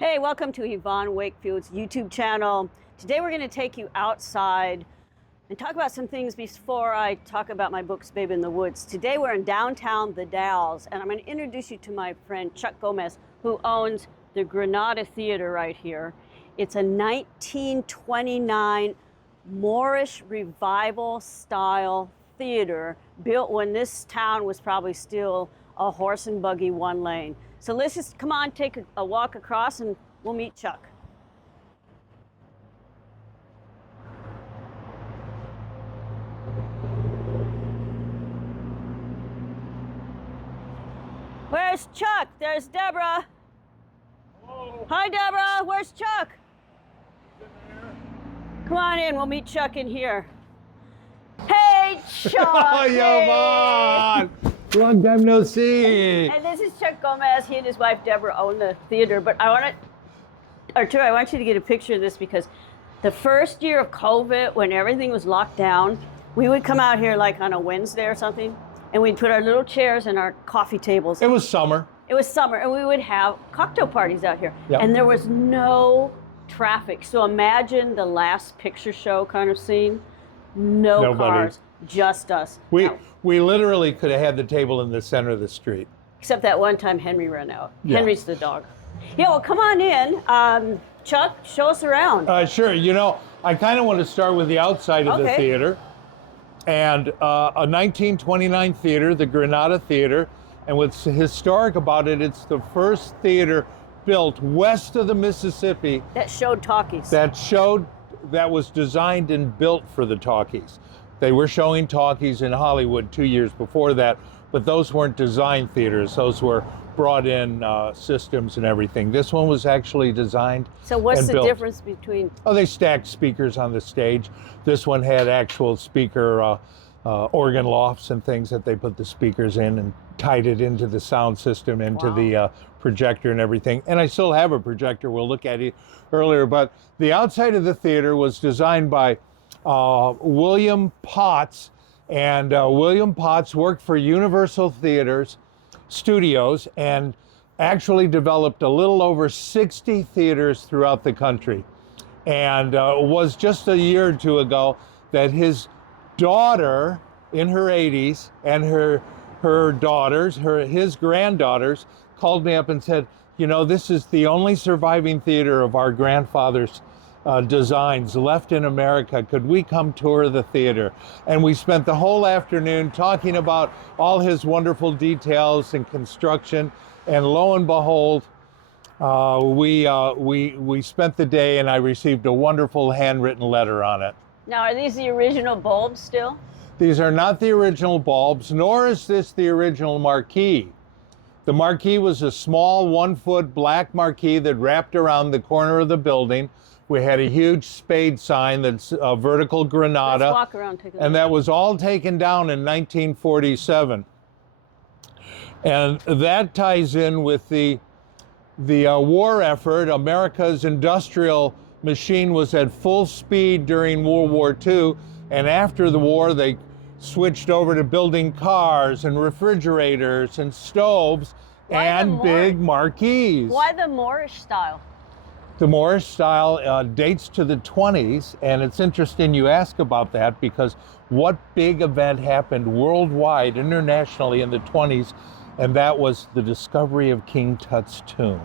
Hey, welcome to Yvonne Wakefield's YouTube channel. Today we're going to take you outside and talk about some things before I talk about my books, Babe in the Woods. Today we're in downtown the Dalles, and I'm going to introduce you to my friend Chuck Gomez, who owns the Granada Theater right here. It's a 1929 Moorish Revival style theater built when this town was probably still a horse and buggy one lane. So let's just come on, take a walk across and we'll meet Chuck. Where's Chuck? There's Deborah. Hello. Hi, Deborah. Where's Chuck? Come on in. We'll meet Chuck in here. Hey, Chuck. Oh, Yvonne. Long time no see. And this is Chuck Gomez. He and his wife Deborah own the theater. But I want you to get a picture of this because the first year of COVID, when everything was locked down, we would come out here like on a Wednesday or something, and we'd put our little chairs and our coffee tables. It was summer. It was summer, and we would have cocktail parties out here. Yep. And there was no traffic. So imagine the last picture show kind of scene. No cars, just us. We literally could have had the table in the center of the street. Except that one time Henry ran out. Yeah. Henry's the dog. Yeah, well, come on in. Chuck, show us around. Sure. You know, I kind of want to start with the outside of the theater. And a 1929 theater, the Granada Theater. And what's historic about it, it's the first theater built west of the Mississippi. That showed talkies. That was designed and built for the talkies. They were showing talkies in Hollywood 2 years before that, but those weren't design theaters. Those were brought in systems and everything. This one was actually designed. So what's and the built. difference between? Oh, they stacked speakers on the stage. This one had actual speaker organ lofts and things that they put the speakers in and tied it into the sound system, into the projector and everything. And I still have a projector we'll look at it earlier, but the outside of the theater was designed by William Potts, and William Potts worked for Universal Studios and actually developed a little over 60 theaters throughout the country. And it was just a year or two ago that his daughter in her 80s and his granddaughters called me up and said, you know, this is the only surviving theater of our grandfather's designs left in America. Could we come tour the theater? And we spent the whole afternoon talking about all his wonderful details and construction. And lo and behold, we spent the day and I received a wonderful handwritten letter on it. Now, are these the original bulbs still? These are not the original bulbs, nor is this the original marquee. The marquee was a small 1-foot black marquee that wrapped around the corner of the building. We had a huge spade sign that's a vertical Granada. Let's walk around, take a look. And that was all taken down in 1947. And that ties in with the war effort. America's industrial machine was at full speed during World War II. And after the war, they switched over to building cars and refrigerators and stoves and big marquees. Why the Moorish style? The Moorish style dates to the 20s, and it's interesting you ask about that because what big event happened worldwide, internationally in the 20s, and that was the discovery of King Tut's tomb.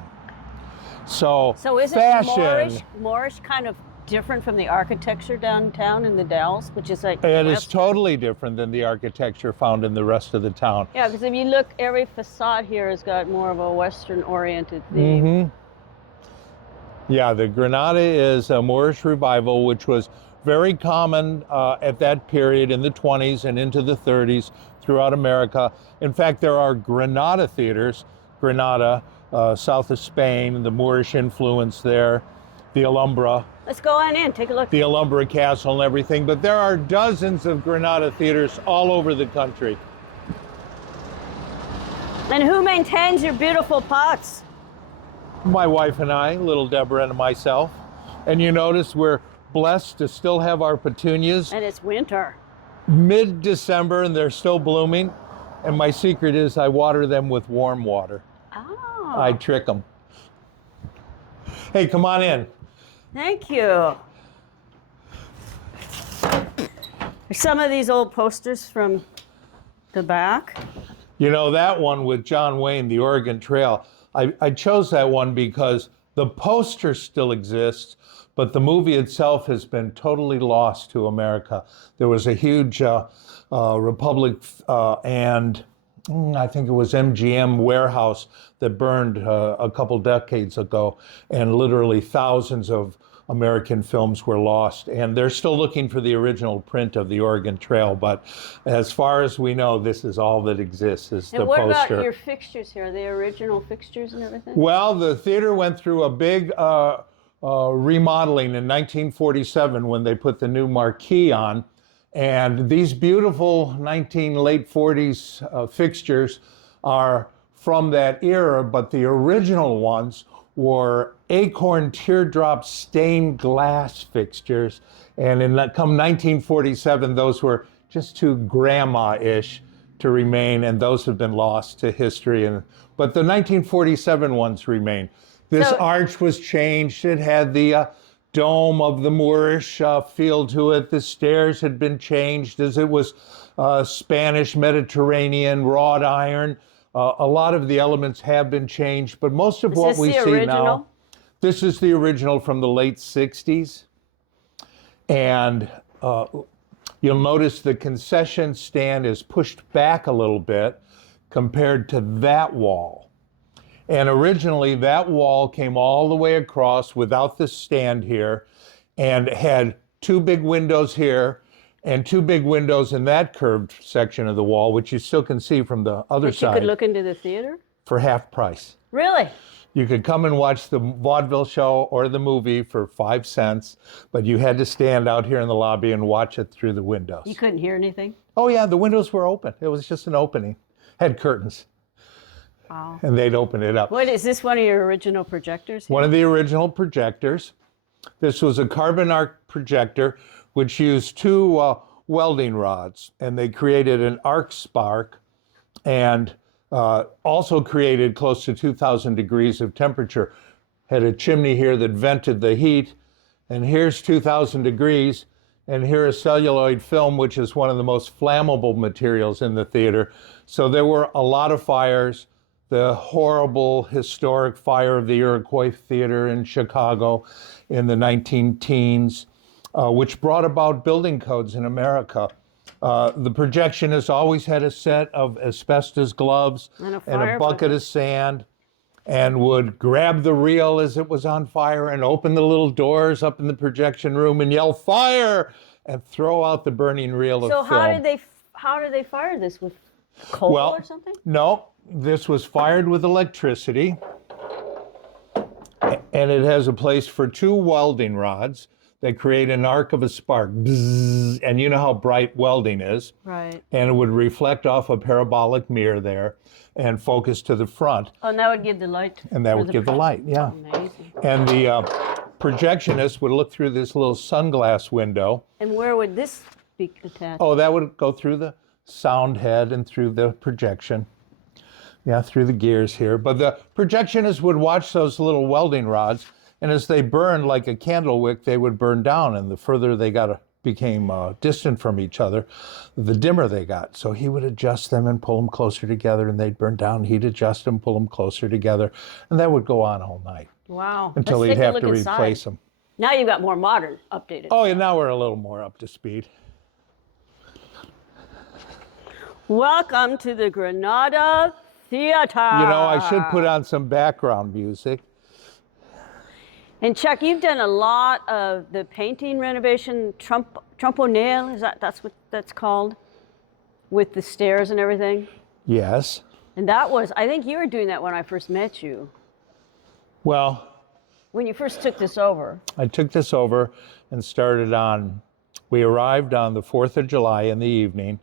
So is fashion, it Moorish kind of different from the architecture downtown in the Dalles, which is like... It is totally different than the architecture found in the rest of the town. Yeah, because if you look, every facade here has got more of a Western-oriented theme. Mm-hmm. Yeah, the Granada is a Moorish Revival, which was very common at that period in the 20s and into the 30s throughout America. In fact, there are Granada theaters, Granada, south of Spain, the Moorish influence there, the Alhambra. Let's go on in, take a look. The Alhambra Castle and everything, but there are dozens of Granada theaters all over the country. And who maintains your beautiful pots? My wife and I, little Deborah and myself. And you notice we're blessed to still have our petunias. And it's winter. Mid-December and they're still blooming. And my secret is I water them with warm water. Oh. I trick them. Hey, come on in. Thank you. There's some of these old posters from the back. You know, that one with John Wayne, the Oregon Trail, I chose that one because the poster still exists, but the movie itself has been totally lost to America. There was a huge Republic and I think it was MGM warehouse that burned a couple decades ago, and literally thousands of American films were lost, and they're still looking for the original print of the Oregon Trail, but as far as we know, this is all that exists, is the poster. And what about your fixtures here? Are they original fixtures and everything? Well, the theater went through a big remodeling in 1947 when they put the new marquee on, and these beautiful late 40s fixtures are from that era, but the original ones were acorn teardrop stained glass fixtures. And come 1947, those were just too grandma-ish to remain, and those have been lost to history. But the 1947 ones remain. This arch was changed. It had the dome of the Moorish feel to it. The stairs had been changed as it was Spanish, Mediterranean, wrought iron. A lot of the elements have been changed, but most of what we see now, this is the original from the late 60s. And you'll notice the concession stand is pushed back a little bit compared to that wall. And originally that wall came all the way across without the stand here and had two big windows here and two big windows in that curved section of the wall, which you still can see from the other side. You could look into the theater? For half price. Really? You could come and watch the vaudeville show or the movie for 5 cents, but you had to stand out here in the lobby and watch it through the windows. You couldn't hear anything? Oh yeah, the windows were open. It was just an opening. Had curtains. Wow. And they'd open it up. What, is this one of your original projectors here? One of the original projectors. This was a carbon arc projector, which used two welding rods, and they created an arc spark and also created close to 2,000 degrees of temperature. Had a chimney here that vented the heat, and here's 2,000 degrees, and here is celluloid film, which is one of the most flammable materials in the theater. So there were a lot of fires. The horrible historic fire of the Iroquois Theater in Chicago in the 19-teens, which brought about building codes in America. The projectionist always had a set of asbestos gloves and a bucket of sand, and would grab the reel as it was on fire and open the little doors up in the projection room and yell, "Fire!" and throw out the burning reel of film. So how did they fire this, with coal or something? No, this was fired with electricity, and it has a place for two welding rods that create an arc of a spark. Bzzz, and you know how bright welding is. Right. And it would reflect off a parabolic mirror there and focus to the front. Oh, and that would give the light. And that would give the light, yeah. Amazing. And the projectionist would look through this little sunglass window. And where would this be attached? Oh, that would go through the sound head and through the projection. Yeah, through the gears here. But the projectionists would watch those little welding rods, and as they burned like a candle wick, they would burn down. And the further they became distant from each other, the dimmer they got. So he would adjust them and pull them closer together, and they'd burn down. He'd adjust them, pull them closer together, and that would go on all night. Wow. Until he'd have to replace them. Now you've got more modern, updated. Oh, yeah, now we're a little more up to speed. Welcome to the Granada Theater. You know, I should put on some background music. And Chuck, you've done a lot of the painting renovation, Tromponnail, that's what that's called? With the stairs and everything? Yes. And that was, I think you were doing that when I first met you. Well, when you first took this over. I took this over and we arrived on the 4th of July in the evening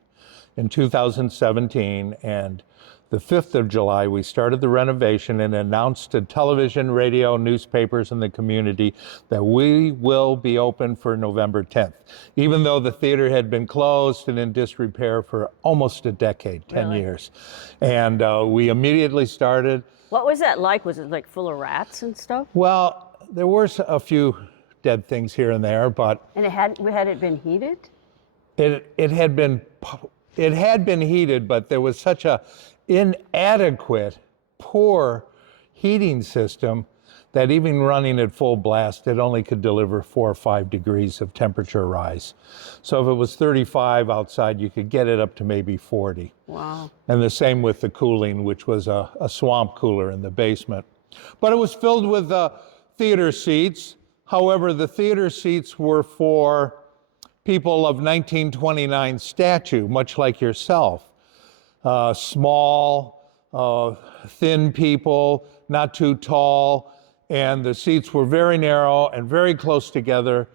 in 2017, and the 5th of July, we started the renovation and announced to television, radio, newspapers, and the community that we will be open for November 10th, even though the theater had been closed and in disrepair for almost a decade, 10 years. And we immediately started. What was that like? Was it like full of rats and stuff? Well, There were a few dead things here and there, but And had it been heated? it had been heated, but there was such a inadequate, poor heating system that even running at full blast, it only could deliver 4 or 5 degrees of temperature rise. So if it was 35 outside, you could get it up to maybe 40. Wow. And the same with the cooling, which was a swamp cooler in the basement. But it was filled with theater seats. However, the theater seats were for people of 1929 stature, much like yourself. Small, thin people, not too tall, and the seats were very narrow and very close together.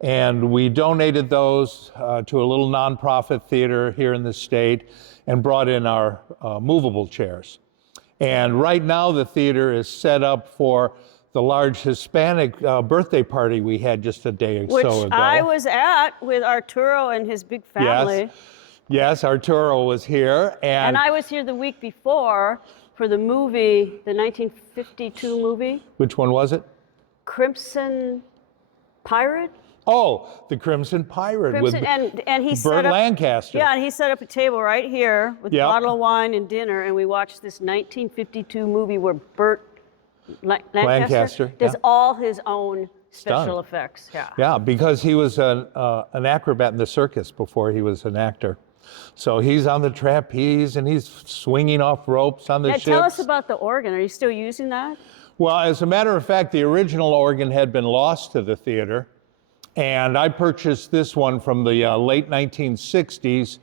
And we donated those to a little nonprofit theater here in the state and brought in our movable chairs. And right now the theater is set up for the large Hispanic birthday party we had just a day or so ago. Which I was at with Arturo and his big family. Yes, Arturo was here. And I was here the week before for the movie, the 1952 movie. Which one was it? Crimson Pirate? Oh, the Crimson Pirate with and he Burt set up, Lancaster. Yeah, and he set up a table right here with a bottle of wine and dinner, and we watched this 1952 movie where Burt Lancaster does all his own special effects. Yeah, because he was an acrobat in the circus before he was an actor. So he's on the trapeze and he's swinging off ropes on the ships. Tell us about the organ. Are you still using that? Well, as a matter of fact, the original organ had been lost to the theater. And I purchased this one from the late 1960s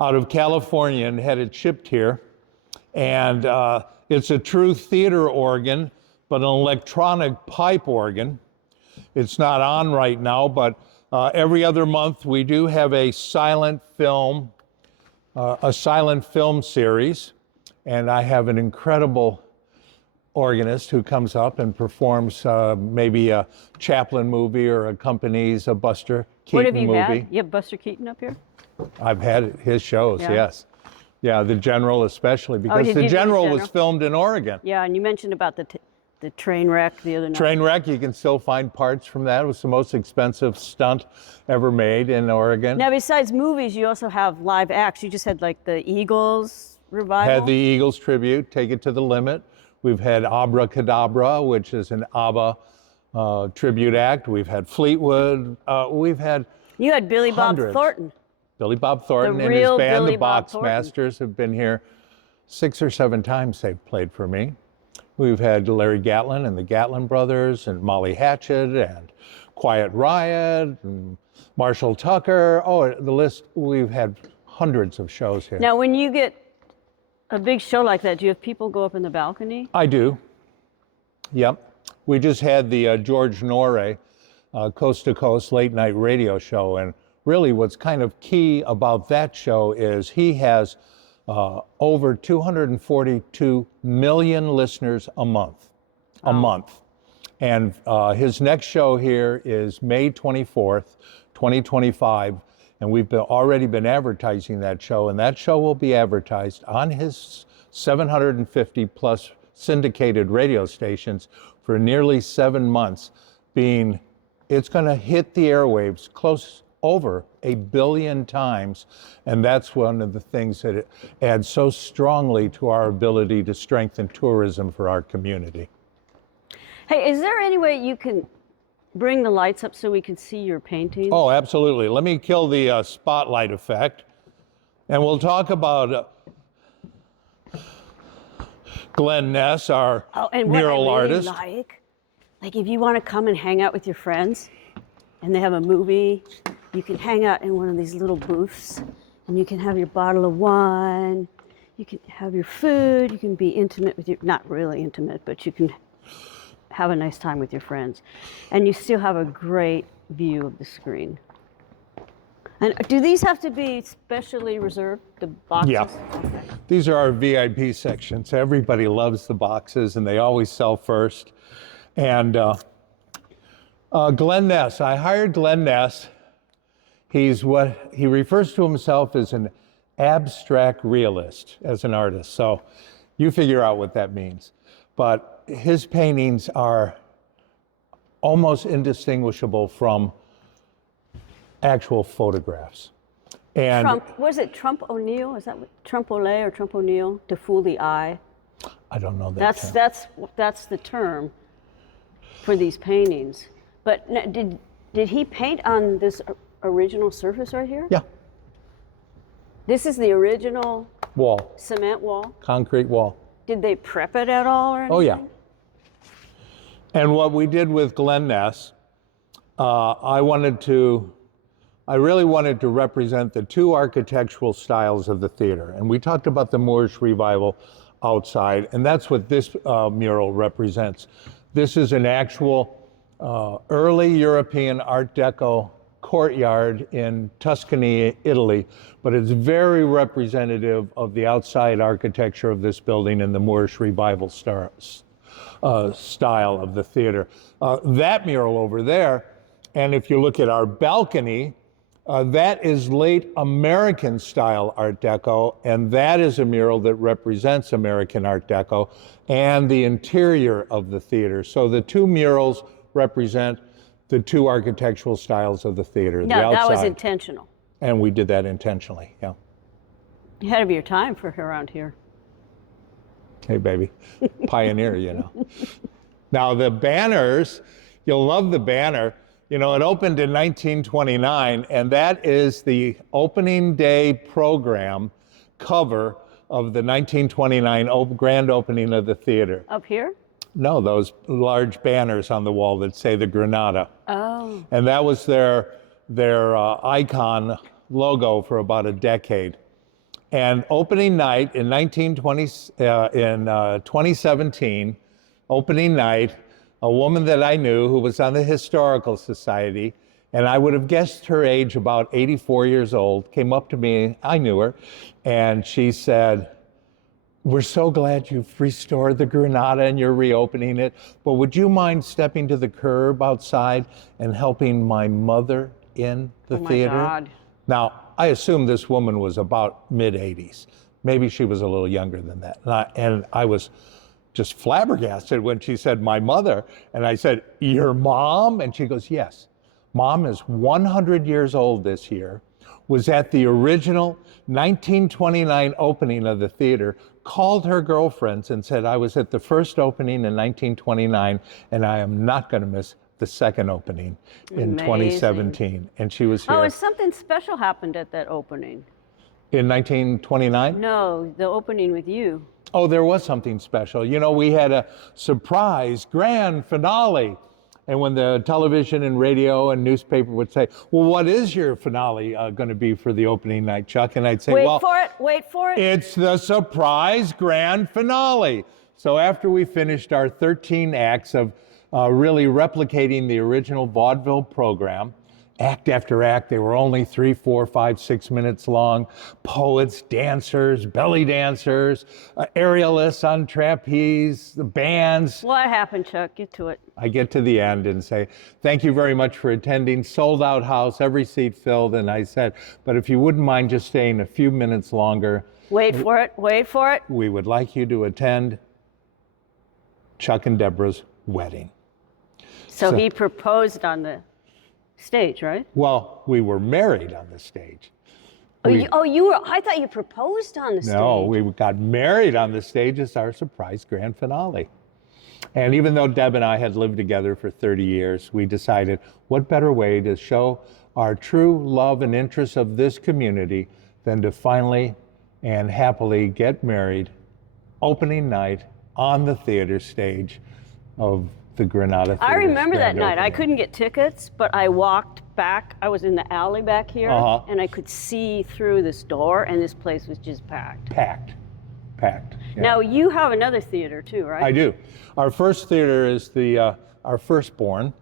out of California and had it shipped here. And it's a true theater organ, but an electronic pipe organ. It's not on right now, but every other month we do have a silent film series. And I have an incredible organist who comes up and performs maybe a Chaplin movie or accompanies a Buster Keaton movie. What have you had? You have Buster Keaton up here? I've had his shows, yes. Yeah, The The especially, because The General was filmed in Oregon. Yeah, and you mentioned about the train wreck the other night. Train wreck, you can still find parts from that. It was the most expensive stunt ever made in Oregon. Now, besides movies, you also have live acts. You just had like the Eagles revival. Had the Eagles tribute, Take It to the Limit. We've had Abracadabra, which is an ABBA tribute act. We've had Fleetwood. We've had You had Billy hundreds. Bob Thornton. Billy Bob Thornton and his band, the Boxmasters, have been here 6 or 7 times they've played for me. We've had Larry Gatlin and the Gatlin Brothers and Molly Hatchet and Quiet Riot and Marshall Tucker. Oh, the list, we've had hundreds of shows here. Now, when you get a big show like that, do you have people go up in the balcony? I do. Yep. We just had the George Norrie Coast to Coast late night radio show. And really what's kind of key about that show is he has over 242 million listeners a month. And his next show here is May 24th, 2025. And we've already been advertising that show, and that show will be advertised on his 750 plus syndicated radio stations for nearly 7 months, it's gonna hit the airwaves close over 1 billion times. And that's one of the things that it adds so strongly to our ability to strengthen tourism for our community. Hey, is there any way you can bring the lights up so we can see your paintings? Oh, absolutely. Let me kill the spotlight effect. And we'll talk about Glenn Ness, our mural artist. Like if you want to come and hang out with your friends and they have a movie, you can hang out in one of these little booths and you can have your bottle of wine, you can have your food, you can be intimate with not really intimate, but you can have a nice time with your friends. And you still have a great view of the screen. And do these have to be specially reserved, the boxes? Yeah. Okay. These are our VIP sections. Everybody loves the boxes and they always sell first. And Glenn Ness, I hired Glenn Ness. He's what he refers to himself as an abstract realist as an artist. So you figure out what that means. But his paintings are almost indistinguishable from actual photographs. And Trump, was it Trump O'Neill? Is that what, Trump Olay or Trump O'Neill? To fool the eye? I don't know that term. That's the term for these paintings. But did he paint on this original surface right here? Yeah. This is the original Wall. cement wall? Concrete wall. Did they prep it at all or anything? Oh, yeah. And what we did with Glen Ness, I really wanted to represent the two architectural styles of the theater. And we talked about the Moorish Revival outside, and that's what this mural represents. This is an actual early European Art Deco courtyard in Tuscany, Italy, but it's very representative of the outside architecture of this building in the Moorish Revival style of the theater. That mural over there, and if you look at our balcony, that is late American style Art Deco, and that is a mural that represents American Art Deco and the interior of the theater. So the two murals represent the two architectural styles of the theater. No, the outside, that was intentional. And we did that intentionally, yeah. Ahead of your time for around here. Hey, baby, pioneer, you know. Now the banners, you'll love the banner. You know, it opened in 1929, and that is the opening day program cover of the 1929 grand opening of the theater. Up here? No, those large banners on the wall that say the Granada. Oh. And that was their icon logo for about a decade. And opening night in 2017, opening night, a woman that I knew who was on the Historical Society, and I would have guessed her age about 84 years old, came up to me, I knew her, and she said, "We're so glad you've restored the Granada and you're reopening it, but would you mind stepping to the curb outside and helping my mother in the theater?" God. Now, I assume this woman was about mid-80s. Maybe she was a little younger than that. And I was just flabbergasted when she said, "My mother." And I said, "Your mom?" And she goes, "Yes. Mom is 100 years old this year, was at the original 1929 opening of the theater, called her girlfriends and said, I was at the first opening in 1929, and I am not going to miss the second opening in 2017. And she was here. Oh, and something special happened at that opening. In 1929? No, the opening with you. Oh, there was something special. You know, we had a surprise grand finale. And when the television and radio and newspaper would say, "Well, what is your finale going to be for the opening night, Chuck?" And I'd say, wait for it. It's the surprise grand finale. So after we finished our 13 acts of really replicating the original vaudeville program, act after act, they were only 3, 4, 5, 6 minutes long. Poets, dancers, belly dancers, aerialists on trapeze, the bands. What happened, Chuck? Get to it. I get to the end and say, "Thank you very much for attending. Sold out house, every seat filled." And I said, "But if you wouldn't mind just staying a few minutes longer. Wait for it. We would like you to attend Chuck and Deborah's wedding." So he proposed on the stage, right? Well, we were married on the stage. You were, I thought you proposed on the stage. No, we got married on the stage as our surprise grand finale. And even though Deb and I had lived together for 30 years, we decided what better way to show our true love and interest of this community than to finally and happily get married opening night on the theater stage of the Granada Theater. I remember that night. I couldn't get tickets, but I walked back. I was in the alley back here, and I could see through this door, and this place was just packed. Packed. Yeah. Now, you have another theater too, right? I do. Our first theater is our firstborn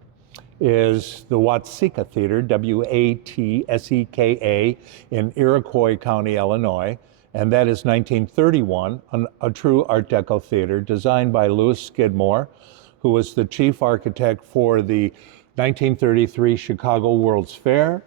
is the Watseka Theater, Watseka, in Iroquois County, Illinois. And that is 1931, a true Art Deco theater designed by Louis Skidmore, who was the chief architect for the 1933 Chicago World's Fair.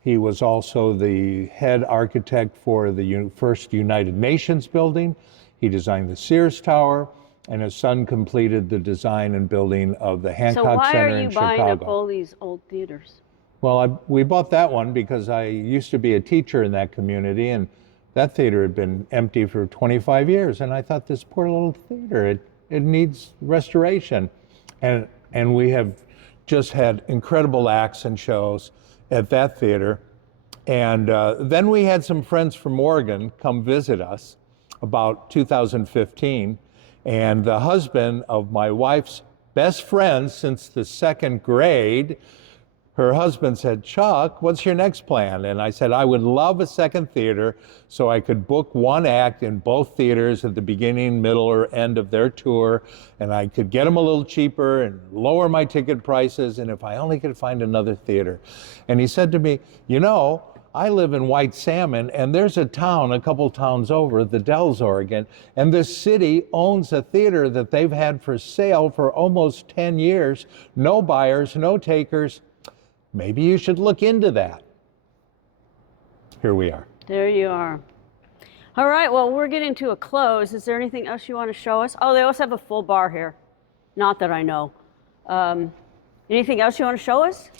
He was also the head architect for the first United Nations building. He designed the Sears Tower. and his son completed the design and building of the So Hancock why Center are you in buying up Chicago. all these old theaters? Well, we bought that one because I used to be a teacher in that community, and that theater had been empty for 25 years. And I thought, this poor little theater, it needs restoration. And we have just had incredible acts and shows at that theater. And then we had some friends from Oregon come visit us about 2015. And the husband of my wife's best friend since the second grade, her husband said, "Chuck, what's your next plan?" And I said, "I would love a second theater so I could book one act in both theaters at the beginning, middle, or end of their tour, and I could get them a little cheaper and lower my ticket prices, and if I only could find another theater." And he said to me, "You know, I live in White Salmon, and there's a town a couple towns over, the Dalles, Oregon, and the city owns a theater that they've had for sale for almost 10 years. No buyers, no takers. Maybe you should look into that." Here we are. There you are. All right, well, we're getting to a close. Is there anything else you want to show us? Oh, they also have a full bar here. Not that I know. Anything else you want to show us?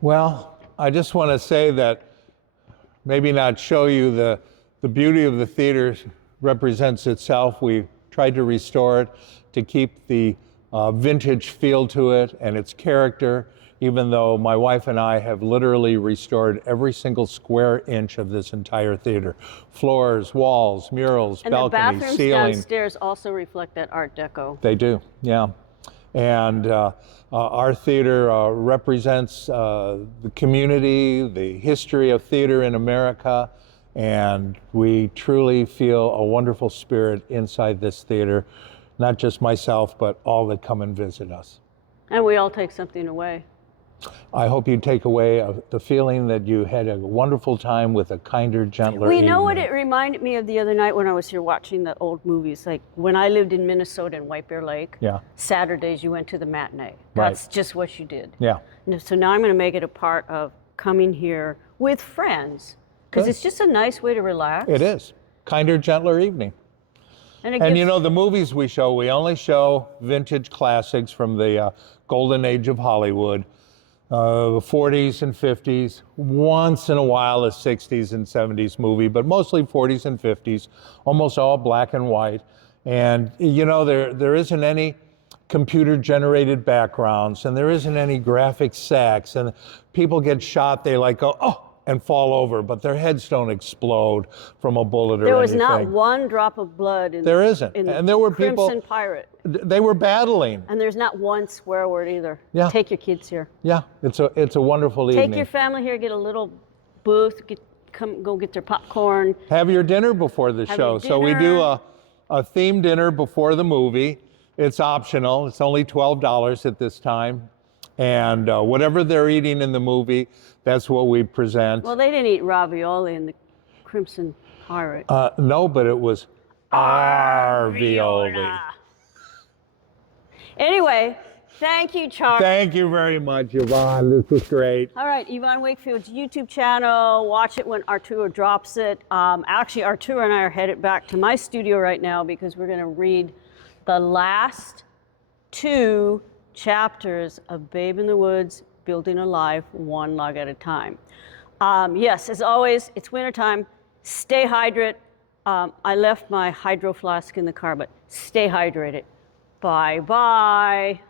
Well, I just want to say that maybe not show you the beauty of the theater represents itself. We tried to restore it to keep the vintage feel to it and its character, even though my wife and I have literally restored every single square inch of this entire theater. Floors, walls, murals, And balconies, the bathrooms ceiling. downstairs also reflect that Art Deco. They do, yeah. And our theater represents the community, the history of theater in America, and we truly feel a wonderful spirit inside this theater, not just myself, but all that come and visit us. And we all take something away. I hope you take away the feeling that you had a wonderful time with a kinder, gentler Well, you know what evening. it reminded me of the other night when I was here watching the old movies? Like when I lived in Minnesota in White Bear Lake, Yeah, Saturdays you went to the matinee. Right. That's just what you did. yeah. So now I'm going to make it a part of coming here with friends because Good. it's just a nice way to relax. It is. Kinder, gentler evening. And, it And gives, you know, the movies we show, we only show vintage classics from the golden age of Hollywood, the 40s and 50s, once in a while a 60s and 70s movie, but mostly 40s and 50s, almost all black and white. And you know, there isn't any computer-generated backgrounds, and there isn't any graphic sex, and people get shot, they like go, "Oh," and fall over, but their heads don't explode from a bullet or there was anything. not one drop of blood in, There isn't. in And there were people, Crimson Pirate. they were battling. And there's not one swear word either. Yeah. Take your kids here. Yeah, it's a wonderful evening. Take your family here, get a little booth, go get their popcorn. Have your dinner before the Have show. your So we do dinner. a themed dinner before the movie. It's optional. It's only $12 at this time. And whatever they're eating in the movie, that's what we present. Well, they didn't eat ravioli in the Crimson Pirate. No, but it was ravioli. Anyway, thank you, Chuck. Thank you very much, Yvonne. This was great. All right, Yvonne Wakefield's YouTube channel. Watch it when Arturo drops it. Actually, Arturo and I are headed back to my studio right now because we're going to read the last 2 chapters of Babe in the Woods, Building a Life, One Log at a Time. Yes, as always, it's wintertime. Stay hydrated. I left my hydro flask in the car, but stay hydrated. Bye-bye.